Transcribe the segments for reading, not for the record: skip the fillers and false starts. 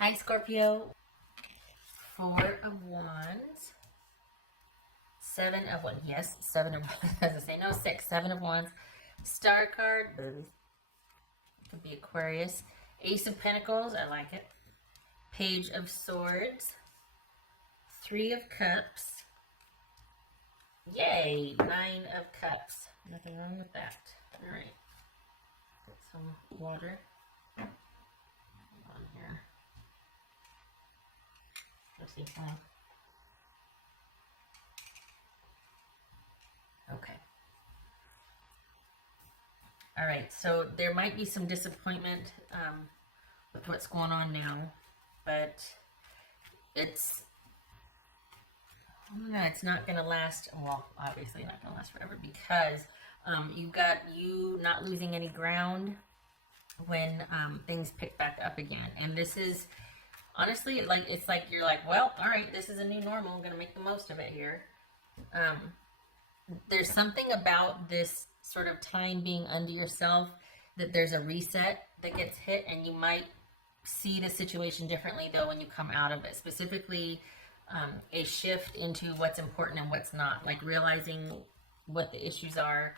Hi, Scorpio. Four of Wands. Seven of Wands. Yes, seven of Wands. As I say, no, six. Seven of Wands. Star card. Could be Aquarius. Ace of Pentacles. I like it. Page of Swords. Three of Cups. Yay! Nine of Cups. Nothing wrong with that. All right. Get some water. On here. Let's see. Okay. All right. So there might be some disappointment with what's going on now, but it's not going to last. Well, obviously not going to last forever because you've got you not losing any ground when things pick back up again. And this is honestly like it's like you're like, well, all right, this is a new normal. I'm going to make the most of it here. There's something about this sort of time being under yourself that there's a reset that gets hit, and you might see the situation differently though when you come out of it. Specifically, a shift into what's important and what's not, like realizing what the issues are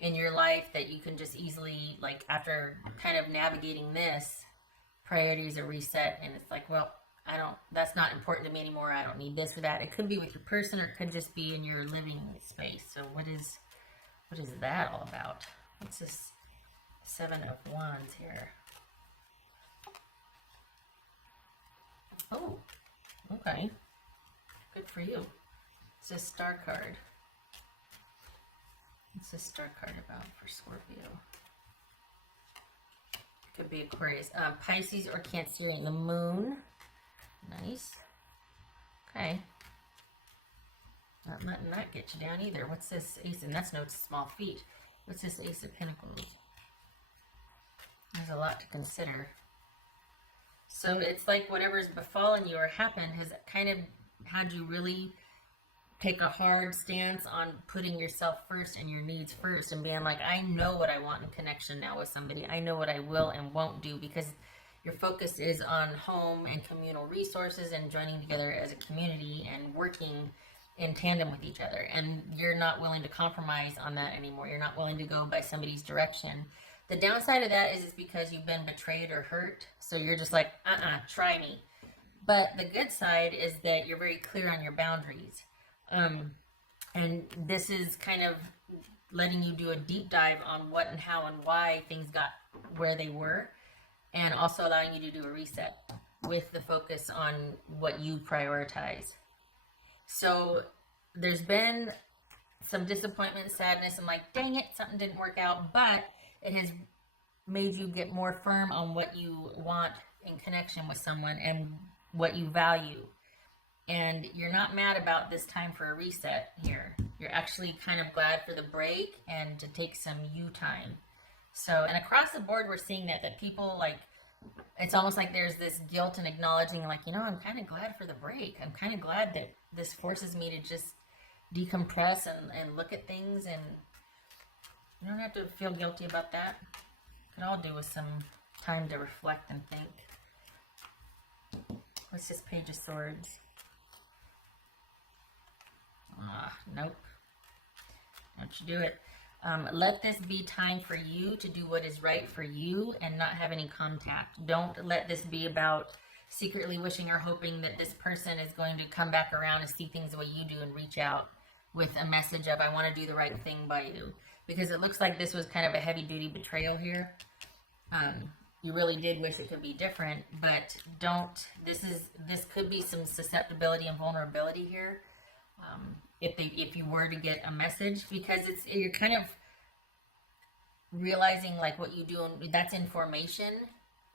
in your life that you can just easily, like after kind of navigating this, priorities are reset, and it's like, well, that's not important to me anymore. I don't need this or that. It could be with your person, or it could just be in your living space. So what is that all about? What's this Seven of Wands here? Oh, okay. Good for you. It's a star card. What's this star card about for Scorpio? Could be Aquarius. Pisces or Cancerian. The moon. Nice. Okay. Not letting that get you down either. What's this ace? And that's no small feat. What's this Ace of Pentacles? There's a lot to consider. So it's like whatever's befallen you or happened has kind of had you really take a hard stance on putting yourself first and your needs first and being like, I know what I want in connection now with somebody. I know what I will and won't do, because your focus is on home and communal resources and joining together as a community and working in tandem with each other. And you're not willing to compromise on that anymore. You're not willing to go by somebody's direction. The downside of that is it's because you've been betrayed or hurt. So you're just like, try me. But the good side is that you're very clear on your boundaries. And this is kind of letting you do a deep dive on what and how and why things got where they were, and also allowing you to do a reset with the focus on what you prioritize. So there's been some disappointment, sadness, and like, dang it, something didn't work out, but it has made you get more firm on what you want in connection with someone and what you value. And you're not mad about this time for a reset here. You're actually kind of glad for the break and to take some you time. So, and across the board, we're seeing that people, like, it's almost like there's this guilt and acknowledging, like, I'm kind of glad for the break. I'm kind of glad that this forces me to just decompress and look at things, and you don't have to feel guilty about that. It could all do with some time to reflect and think. What's this Page of Swords? Nope. Don't you do it. Let this be time for you to do what is right for you and not have any contact. Don't let this be about secretly wishing or hoping that this person is going to come back around and see things the way you do and reach out with a message of, I want to do the right thing by you. Because it looks like this was kind of a heavy-duty betrayal here. You really did wish it could be different, but don't. This could be some susceptibility and vulnerability here. If you were to get a message, because you're kind of realizing like what you do, and that's information,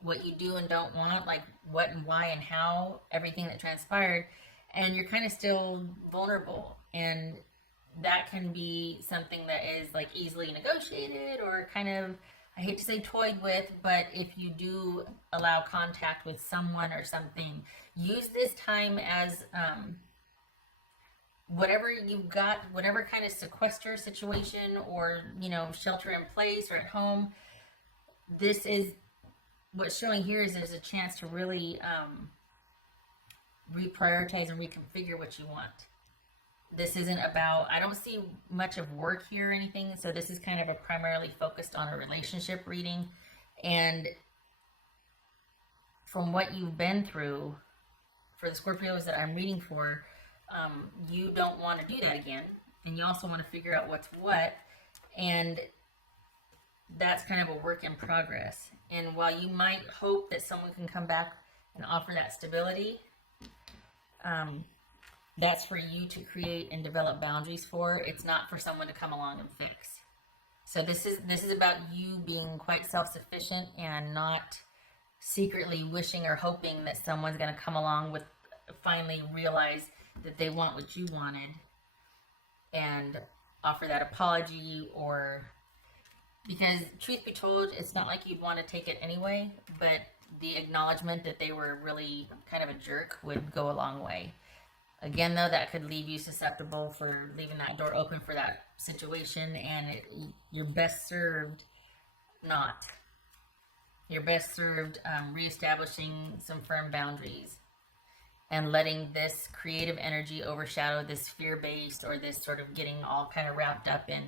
what you do and don't want, like what and why and how, everything that transpired, and you're kind of still vulnerable, and that can be something that is like easily negotiated or kind of, I hate to say toyed with, but if you do allow contact with someone or something, use this time as whatever you've got, whatever kind of sequester situation or, shelter in place or at home, this is what's showing here is there's a chance to really reprioritize and reconfigure what you want. This isn't about, I don't see much of work here or anything, so this is kind of a primarily focused on a relationship reading. And from what you've been through, for the Scorpios that I'm reading for, you don't want to do that again. And you also want to figure out what's what. And that's kind of a work in progress. And while you might hope that someone can come back and offer that stability, that's for you to create and develop boundaries for. It's not for someone to come along and fix. So this is about you being quite self-sufficient and not secretly wishing or hoping that someone's going to come along with, finally realize that they want what you wanted and offer that apology. Or because truth be told, it's not like you'd want to take it anyway, but the acknowledgement that they were really kind of a jerk would go a long way. Again, though, that could leave you susceptible for leaving that door open for that situation, and you're best served not. You're best served reestablishing some firm boundaries and letting this creative energy overshadow this fear-based, or this sort of getting all kind of wrapped up in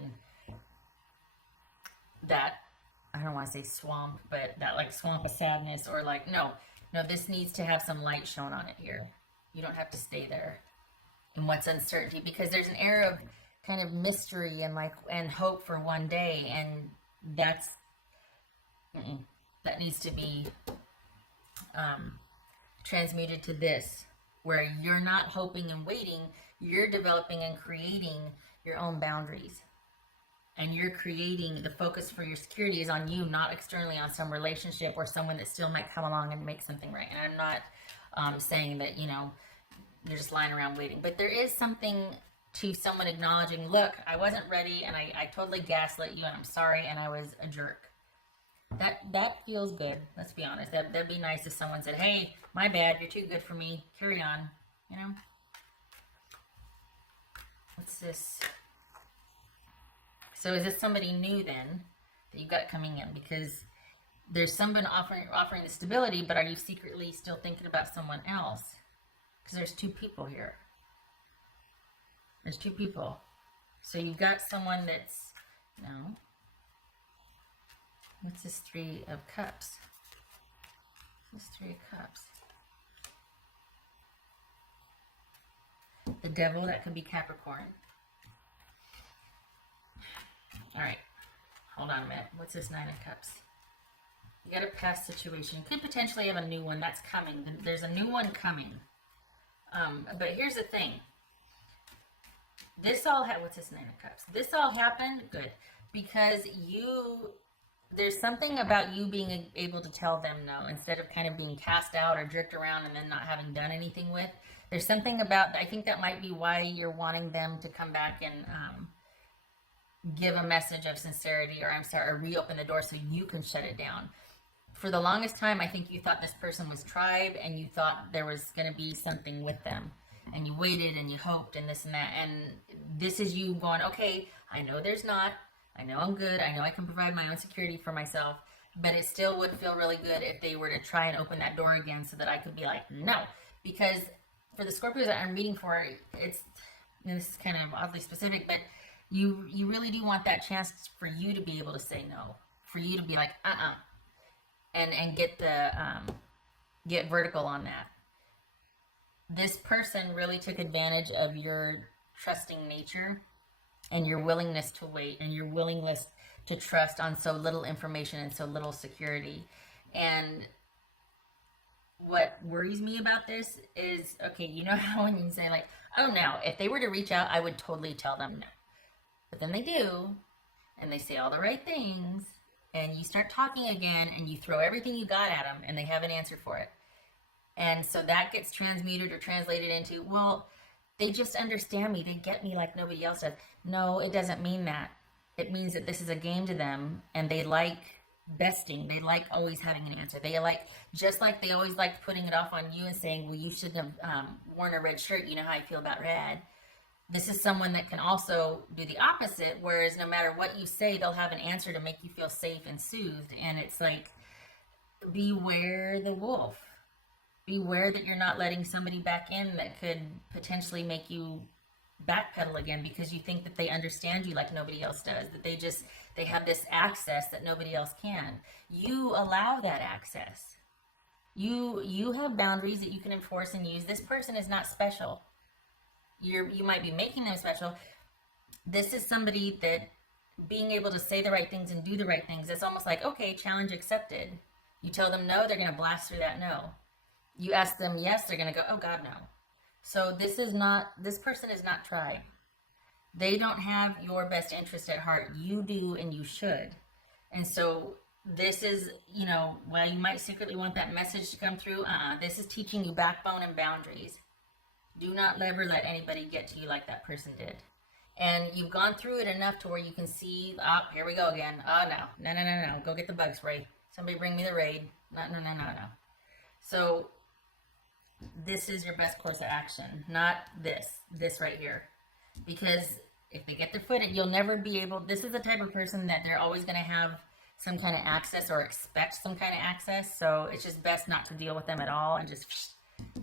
that, I don't want to say swamp, but that like swamp of sadness, or like, no, this needs to have some light shown on it here. You don't have to stay there in what's uncertainty, because there's an air of kind of mystery and hope for one day, and that needs to be transmuted to this, where you're not hoping and waiting, you're developing and creating your own boundaries. And you're creating, the focus for your security is on you, not externally on some relationship or someone that still might come along and make something right. And I'm not saying that, you're just lying around waiting. But there is something to someone acknowledging, look, I wasn't ready, and I totally gaslit you, and I'm sorry, and I was a jerk. That feels good. Let's be honest. That'd be nice if someone said, hey, my bad, you're too good for me. Carry on. What's this? So is this somebody new then that you've got coming in? Because there's someone offering the stability, but are you secretly still thinking about someone else? Because there's two people here. There's two people. So you've got someone that's, what's this Three of Cups? This Three of Cups. The Devil, that could be Capricorn. All right, hold on a minute. What's this Nine of Cups? You got a past situation. You could potentially have a new one that's coming. There's a new one coming. But here's the thing. This all what's this Nine of Cups? This all happened, good, because there's something about you being able to tell them no, instead of kind of being cast out or jerked around and then not having done anything with. There's something about, I think that might be why you're wanting them to come back and give a message of sincerity, or reopen the door so you can shut it down. For the longest time, I think you thought this person was tribe, and you thought there was going to be something with them, and you waited and you hoped and this and that, and this is you going, okay, I know there's not, I know I'm good, I know I can provide my own security for myself, but it still would feel really good if they were to try and open that door again so that I could be like, no. Because for the Scorpios that I'm reading for, this is kind of oddly specific, but you really do want that chance for you to be able to say no, for you to be like, and get vertical on that. This person really took advantage of your trusting nature and your willingness to wait and your willingness to trust on so little information and so little security. And what worries me about this is, okay, you know how when you say like, oh no, if they were to reach out, I would totally tell them no. But then they do, and they say all the right things, and you start talking again, and you throw everything you got at them, and they have an answer for it. And so that gets transmuted or translated into, well, they just understand me. They get me like nobody else does. No, it doesn't mean that. It means that this is a game to them, and they like besting. They like always having an answer. They like, just like they always liked putting it off on you and saying, well, you shouldn't have worn a red shirt. You know how I feel about red. This is someone that can also do the opposite, whereas no matter what you say, they'll have an answer to make you feel safe and soothed. And it's like, beware the wolf. Beware that you're not letting somebody back in that could potentially make you backpedal again because you think that they understand you like nobody else does, that they have this access that nobody else can. You allow that access. You have boundaries that you can enforce and use. This person is not special. You might be making them special. This is somebody that being able to say the right things and do the right things, it's almost like, okay, challenge accepted. You tell them no, they're going to blast through that no. You ask them yes, they're going to go, oh God, no. So this person is not tribe. They don't have your best interest at heart. You do, and you should. And so this is, while you might secretly want that message to come through, this is teaching you backbone and boundaries. Do not ever let anybody get to you like that person did. And you've gone through it enough to where you can see, here we go again. No. Go get the bug spray. Somebody bring me the raid. No. So this is your best course of action, not this right here. Because if they get their foot in, you'll never be able, this is the type of person that they're always going to have some kind of access or expect some kind of access. So it's just best not to deal with them at all and just,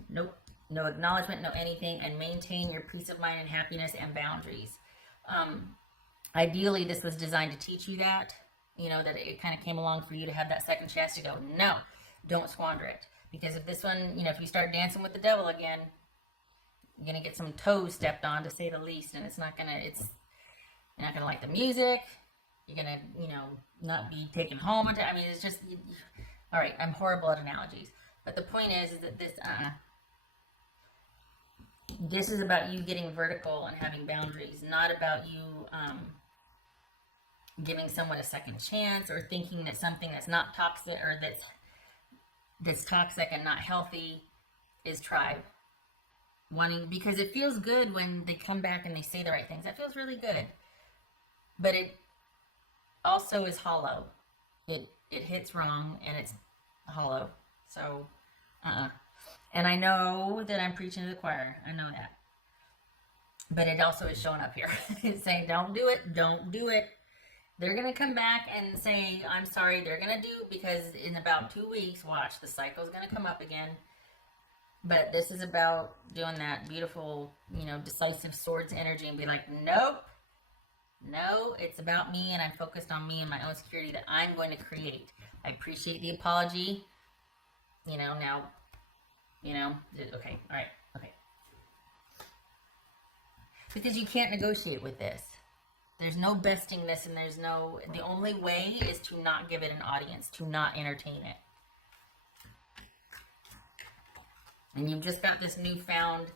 nope, no acknowledgement, no anything, and maintain your peace of mind and happiness and boundaries. Ideally, this was designed to teach you that, that it kind of came along for you to have that second chance to go, no, don't squander it. Because if this one, if you start dancing with the devil again, you're going to get some toes stepped on, to say the least, and you're not going to like the music. You're going to, not be taken home. I mean, it's just, all right, I'm horrible at analogies. But the point is that this is about you getting vertical and having boundaries, not about you giving someone a second chance or thinking that something that's not toxic or that's toxic and not healthy is tribe. Because it feels good when they come back and they say the right things. That feels really good. But it also is hollow. It hits wrong and it's hollow. So, And I know that I'm preaching to the choir. I know that. But it also is showing up here. It's saying, don't do it. Don't do it. They're going to come back and say, I'm sorry. They're going to do, because in about 2 weeks, watch, the cycle's going to come up again. But this is about doing that beautiful, decisive swords energy and be like, nope. No, it's about me, and I'm focused on me and my own security that I'm going to create. I appreciate the apology. Now, okay, all right, okay. Because you can't negotiate with this. There's no besting this, and the only way is to not give it an audience, to not entertain it. And you've just got this newfound,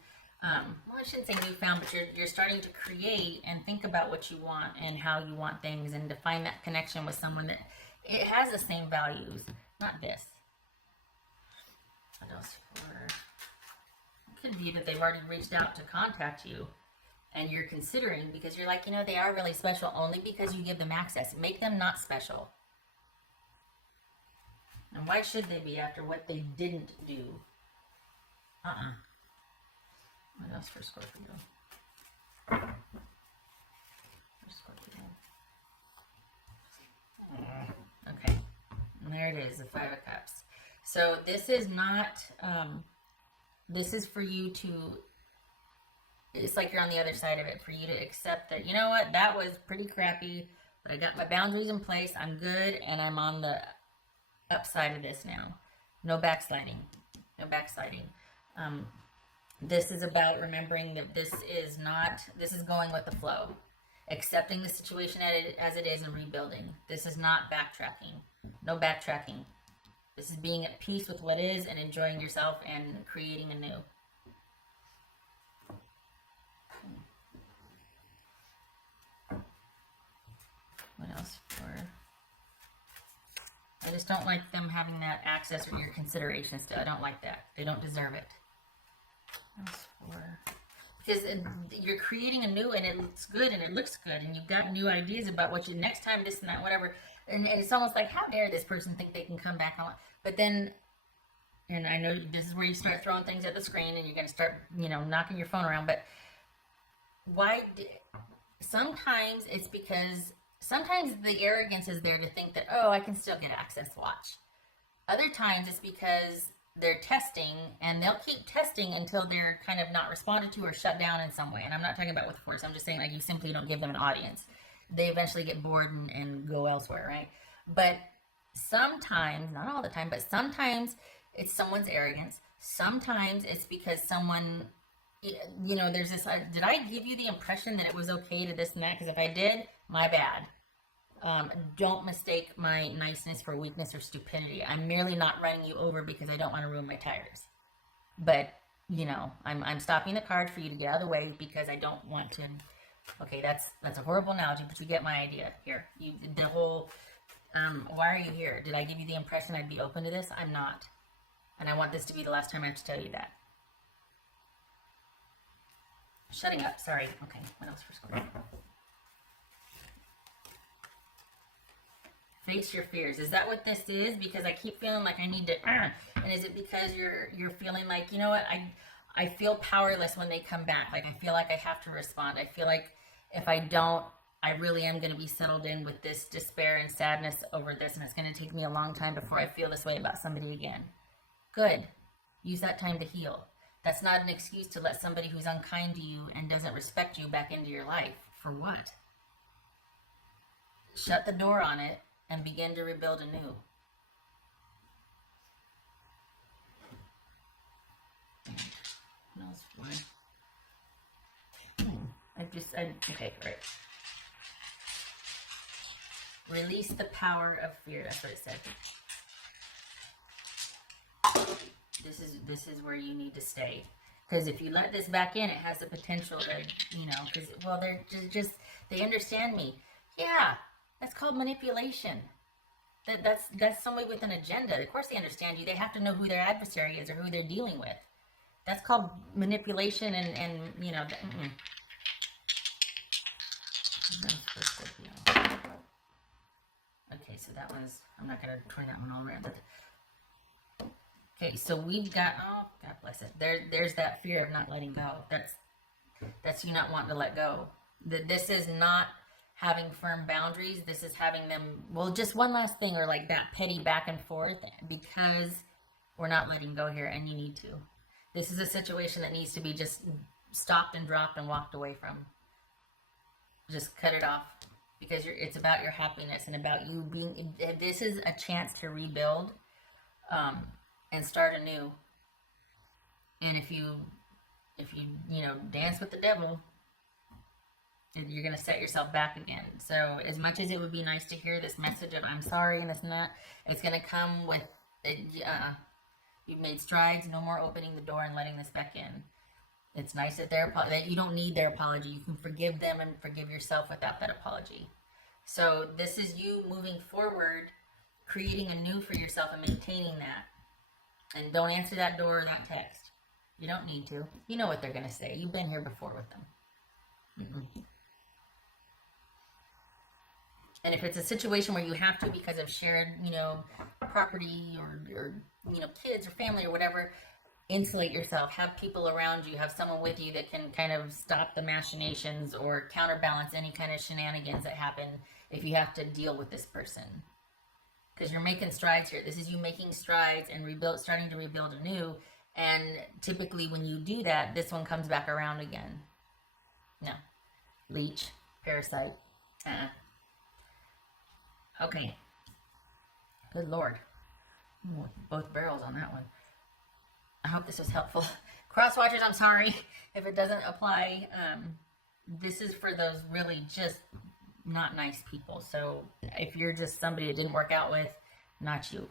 I shouldn't say newfound, but you're starting to create and think about what you want and how you want things, and to find that connection with someone that it has the same values, not this. What else? It could be that they've already reached out to contact you, and you're considering, because you're like, they are really special only because you give them access. Make them not special. And why should they be after what they didn't do? What else for Scorpio? Okay. And there it is, the Five of Cups. So this is not, this is for you to, it's like you're on the other side of it, for you to accept that, that was pretty crappy, but I got my boundaries in place, I'm good, and I'm on the upside of this now. No backsliding. No backsliding. This is about remembering that this is going with the flow. Accepting the situation as it is and rebuilding. This is not backtracking. No backtracking. This is being at peace with what is and enjoying yourself and creating anew. What else for? I just don't like them having that access or your consideration still. I don't like that. They don't deserve it. What else for? Because you're creating anew, and it looks good, and it looks good, and you've got new ideas about what you next time, this and that, whatever. And it's almost like, how dare this person think they can come back on? But then, and I know this is where you start throwing things at the screen, and you're going to start, knocking your phone around. But why? Sometimes it's because sometimes the arrogance is there to think that, oh, I can still get access. Watch. Other times it's because they're testing, and they'll keep testing until they're kind of not responded to or shut down in some way. And I'm not talking about with force. I'm just saying, like, you simply don't give them an audience. They eventually get bored and go elsewhere, right? But sometimes, not all the time, but sometimes it's someone's arrogance. Sometimes it's because someone, there's this, did I give you the impression that it was okay to this and that? Because if I did, my bad. Don't mistake my niceness for weakness or stupidity. I'm merely not running you over because I don't want to ruin my tires. But, I'm stopping the card for you to get out of the way because I don't want to. Okay, that's a horrible analogy, but you get my idea here. The whole, why are you here? Did I give you the impression I'd be open to this? I'm not. And I want this to be the last time I have to tell you that. Shutting up, sorry. Okay, what else for Scorpio? Face your fears. Is that what this is? Because I keep feeling like I need to, and is it because you're feeling like, you know what, I feel powerless when they come back. Like, I feel like I have to respond. I feel like if I don't, I really am going to be settled in with this despair and sadness over this, and it's going to take me a long time before I feel this way about somebody again. Good. Use that time to heal. That's not an excuse to let somebody who's unkind to you and doesn't respect you back into your life. For what? Shut the door on it and begin to rebuild anew. Okay, right. Release the power of fear. That's what it said. This is where you need to stay. Because if you let this back in, it has the potential to, because, well, they're just, they understand me. Yeah, that's called manipulation. That's somebody with an agenda. Of course they understand you. They have to know who their adversary is or who they're dealing with. That's called manipulation and Okay, so that one's, I'm not going to turn that one all around. Okay, so we've got, oh, God bless it. There's that fear of not letting go. That's you not wanting to let go. This is not having firm boundaries. This is having them, well, just one last thing, or like that petty back and forth, because we're not letting go here, and you need to. This is a situation that needs to be just stopped and dropped and walked away from. Just cut it off, because it's about your happiness and about you being, this is a chance to rebuild and start anew. And if you dance with the devil, you're going to set yourself back again. So as much as it would be nice to hear this message of I'm sorry and this and that, it's going to come with, you've made strides, no more opening the door and letting this back in. It's nice that that you don't need their apology. You can forgive them and forgive yourself without that apology. So this is you moving forward, creating anew for yourself and maintaining that. And don't answer that door or that text. You don't need to. You know what they're going to say. You've been here before with them. And if it's a situation where you have to because of shared, property or kids or family or whatever, insulate yourself. Have people around you. Have someone with you that can kind of stop the machinations or counterbalance any kind of shenanigans that happen if you have to deal with this person. Because you're making strides here. This is you making strides and starting to rebuild anew. And typically when you do that, this one comes back around again. No. Leech. Parasite. Okay. Good Lord. Both barrels on that one. I hope this was helpful. Cross watchers, I'm sorry if it doesn't apply. This is for those really just not nice people. So if you're just somebody it didn't work out with, not you.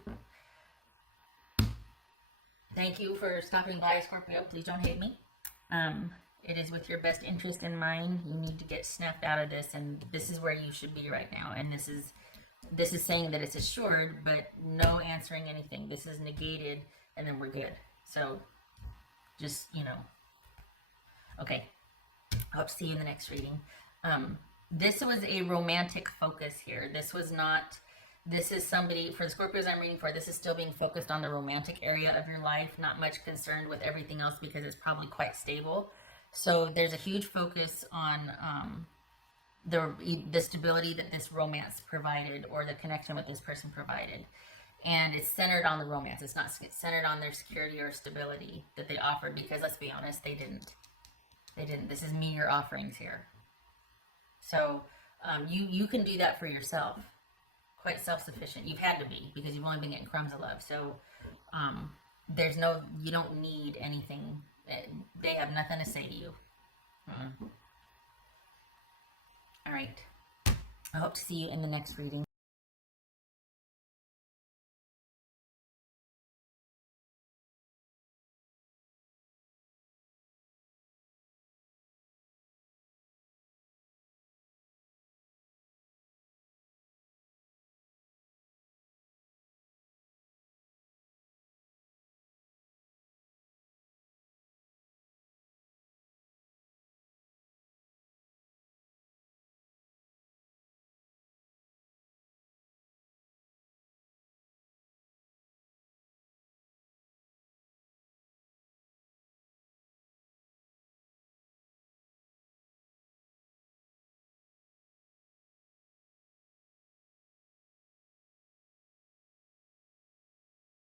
Thank you for stopping by, Scorpio. Please don't hate me. It is with your best interest in mind. You need to get snapped out of this, and this is where you should be right now. And this is saying that it's assured, but no answering anything. This is negated, and then we're good. So, just, okay. I hope to see you in the next reading. This was a romantic focus here. This is somebody, for the Scorpios I'm reading for, this is still being focused on the romantic area of your life, not much concerned with everything else because it's probably quite stable. So, there's a huge focus on the stability that this romance provided or the connection with this person provided. And it's centered on the romance. It's not centered on their security or stability that they offered, because let's be honest, they didn't. They didn't. This is meager offerings here. So you can do that for yourself. Quite self-sufficient. You've had to be, because you've only been getting crumbs of love. So there's no, you don't need anything. They have nothing to say to you. All right. I hope to see you in the next reading.